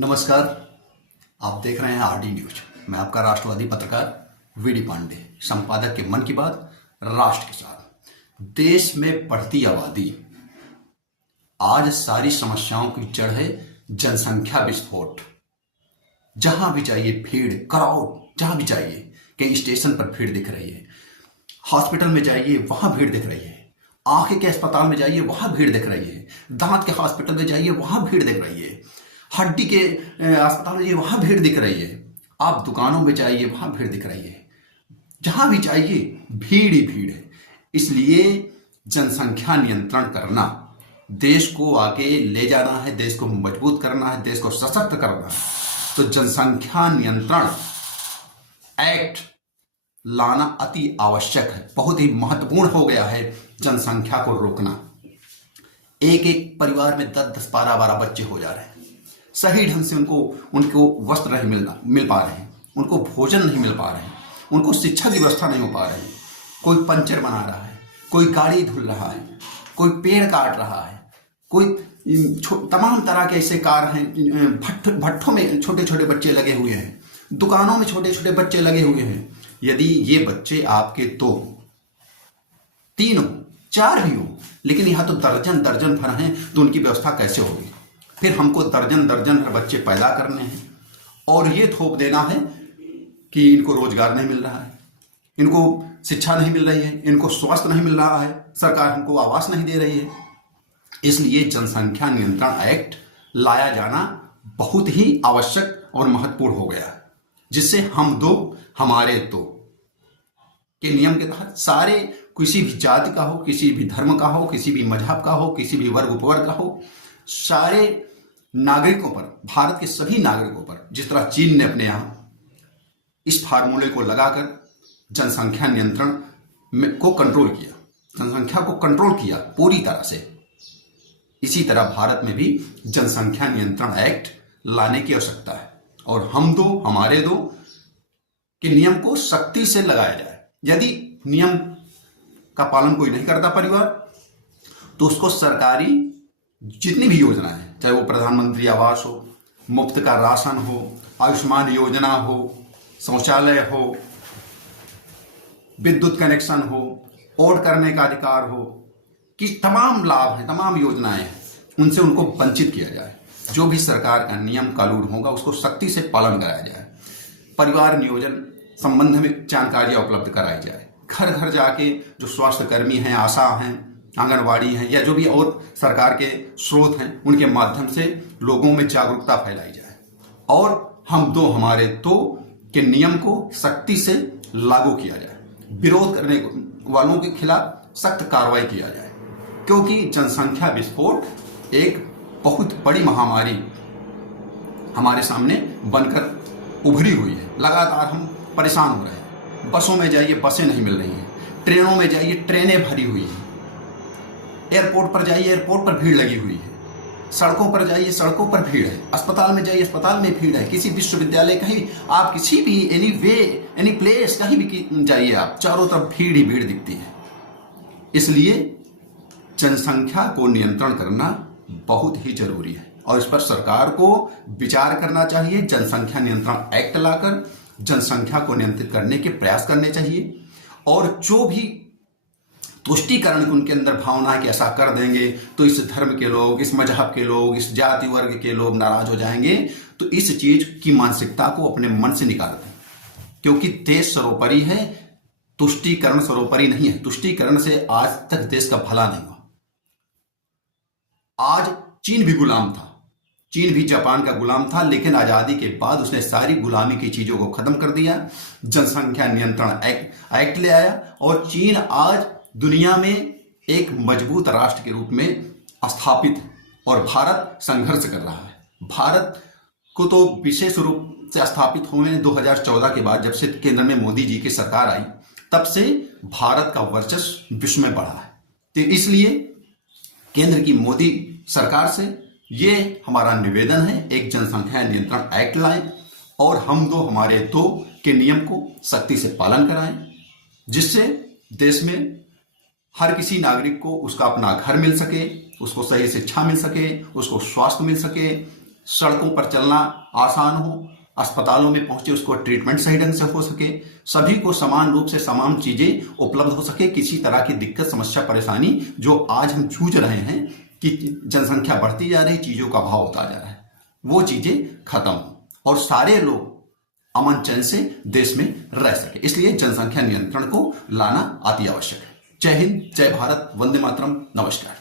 नमस्कार। आप देख रहे हैं आरडी न्यूज। मैं आपका राष्ट्रवादी पत्रकार वीडी पांडे, संपादक के मन की बात राष्ट्र के साथ। देश में बढ़ती आबादी आज सारी समस्याओं की जड़ है जनसंख्या विस्फोट। जहां भी जाइए भीड़, क्राउड, जहां भी जाइए, कहीं स्टेशन पर भीड़ दिख रही है, हॉस्पिटल में जाइए वहां भीड़ दिख रही है, आंखें के अस्पताल में जाइए वहां भीड़ दिख रही है, दांत के हॉस्पिटल में जाइए वहां भीड़ दिख रही है, हड्डी के अस्पताल में जाइए वहां भीड़ दिख रही है, आप दुकानों में जाइए वहां भीड़ दिख रही है। जहां भी जाइए भीड़ ही भीड़ है। इसलिए जनसंख्या नियंत्रण करना, देश को आगे ले जाना है, देश को मजबूत करना है, देश को सशक्त करना है, तो जनसंख्या नियंत्रण एक्ट लाना अति आवश्यक है। बहुत ही महत्वपूर्ण हो गया है जनसंख्या को रोकना। एक एक परिवार में 10-10, 12-12 बच्चे हो जा रहे हैं। सही ढंग से उनको वस्त्र नहीं मिल पा रहे हैं, उनको भोजन नहीं मिल पा रहे हैं, उनको शिक्षा की व्यवस्था नहीं हो पा रही है। कोई पंचर बना रहा है, कोई गाड़ी धुल रहा है, कोई पेड़ काट रहा है, कोई तमाम तरह के ऐसे कार्य हैं। भट्ठों में छोटे छोटे बच्चे लगे हुए हैं, दुकानों में छोटे छोटे बच्चे लगे हुए हैं। यदि ये बच्चे आपके 2, 3 हो, 4 भी हो, लेकिन यहाँ तो दर्जन दर्जन भर हैं, तो उनकी व्यवस्था कैसे होगी? फिर हमको दर्जन दर्जन भर बच्चे पैदा करने हैं और ये थोप देना है कि इनको रोजगार नहीं मिल रहा है, इनको शिक्षा नहीं मिल रही है, इनको स्वास्थ्य नहीं मिल रहा है, सरकार हमको आवास नहीं दे रही है। इसलिए जनसंख्या नियंत्रण एक्ट लाया जाना बहुत ही आवश्यक और महत्वपूर्ण हो गया, जिससे हम 2 हमारे 2 के नियम के तहत सारे, किसी भी जाति का हो, किसी भी धर्म का हो, किसी भी मजहब का हो, किसी भी वर्ग उपवर्ग का हो, सारे नागरिकों पर, भारत के सभी नागरिकों पर, जिस तरह चीन ने अपने यहां इस फार्मूले को लगाकर जनसंख्या नियंत्रण को कंट्रोल किया, जनसंख्या को कंट्रोल किया पूरी तरह से, इसी तरह भारत में भी जनसंख्या नियंत्रण एक्ट लाने की आवश्यकता है। और हम 2 हमारे 2 के नियम को सख्ती से लगाया जाए। यदि नियम का पालन कोई नहीं करता परिवार, तो उसको सरकारी जितनी भी योजना है, चाहे वो प्रधानमंत्री आवास हो, मुफ्त का राशन हो, आयुष्मान योजना हो, शौचालय हो, विद्युत कनेक्शन हो, वोट करने का अधिकार हो, कि तमाम लाभ हैं, तमाम योजनाएं हैं, उनसे उनको वंचित किया जाए। जो भी सरकार का नियम कानून होगा उसको सख्ती से पालन कराया जाए। परिवार नियोजन संबंध में जानकारियां उपलब्ध कराई जाए। घर घर जाके जो स्वास्थ्य कर्मी हैं, आशा हैं, आंगनवाड़ी हैं, या जो भी और सरकार के स्रोत हैं, उनके माध्यम से लोगों में जागरूकता फैलाई जाए और हम 2 हमारे 2 के नियम को सख्ती से लागू किया जाए। विरोध करने वालों के खिलाफ सख्त कार्रवाई किया जाए, क्योंकि जनसंख्या विस्फोट एक बहुत बड़ी महामारी हमारे सामने बनकर उभरी हुई है। लगातार हम परेशान हो रहे हैं। बसों में जाइए बसें नहीं मिल रही हैं, ट्रेनों में जाइए ट्रेनें भरी हुई हैं, एयरपोर्ट पर जाइए एयरपोर्ट पर भीड़ लगी हुई है, सड़कों पर जाइए सड़कों पर भीड़ है, अस्पताल में जाइए अस्पताल में भीड़ है, किसी विश्वविद्यालय कहीं आप किसी भी एनी प्लेस कहीं भी जाइए, आप चारों तरफ भीड़ ही भीड़ दिखती है। इसलिए जनसंख्या को नियंत्रण करना बहुत ही जरूरी है और इस पर सरकार को विचार करना चाहिए। जनसंख्या नियंत्रण एक्ट लाकर जनसंख्या को नियंत्रित करने के प्रयास करने चाहिए और जो भी तुष्टीकरण उनके अंदर भावना है कि ऐसा कर देंगे तो इस धर्म के लोग, इस मजहब के लोग, इस जाति वर्ग के लोग नाराज हो जाएंगे, तो इस चीज की मानसिकता को अपने मन से निकाल दें, क्योंकि देश सर्वोपरि है, तुष्टीकरण सर्वोपरि नहीं है। तुष्टीकरण से आज तक देश का भला नहीं हुआ। आज चीन भी गुलाम था, चीन भी जापान का गुलाम था, लेकिन आजादी के बाद उसने सारी गुलामी की चीजों को खत्म कर दिया, जनसंख्या नियंत्रण एक्ट ले आया और चीन आज दुनिया में एक मजबूत राष्ट्र के रूप में स्थापित है और भारत संघर्ष कर रहा है। भारत को तो विशेष रूप से स्थापित हुए 2014 के बाद, जब से केंद्र में मोदी जी की सरकार आई, तब से भारत का वर्चस्व विश्व में बढ़ा है। तो इसलिए केंद्र की मोदी सरकार से ये हमारा निवेदन है, एक जनसंख्या नियंत्रण एक्ट लाएं और हम 2 हमारे 2 के नियम को सख्ती से पालन कराएं, जिससे देश में हर किसी नागरिक को उसका अपना घर मिल सके, उसको सही शिक्षा मिल सके, उसको स्वास्थ्य मिल सके, सड़कों पर चलना आसान हो, अस्पतालों में पहुंचे उसको ट्रीटमेंट सही ढंग से हो सके, सभी को समान रूप से समान चीजें उपलब्ध हो सके, किसी तरह की दिक्कत समस्या परेशानी जो आज हम जूझ रहे हैं कि जनसंख्या बढ़ती जा रही, चीजों का भाव होता जा रहा है, वो चीजें खत्म हो और सारे लोग अमन चैन से देश में रह सके। इसलिए जनसंख्या नियंत्रण को लाना अति आवश्यक है। जय हिंद, जय भारत, वंदे मातरम, नमस्कार।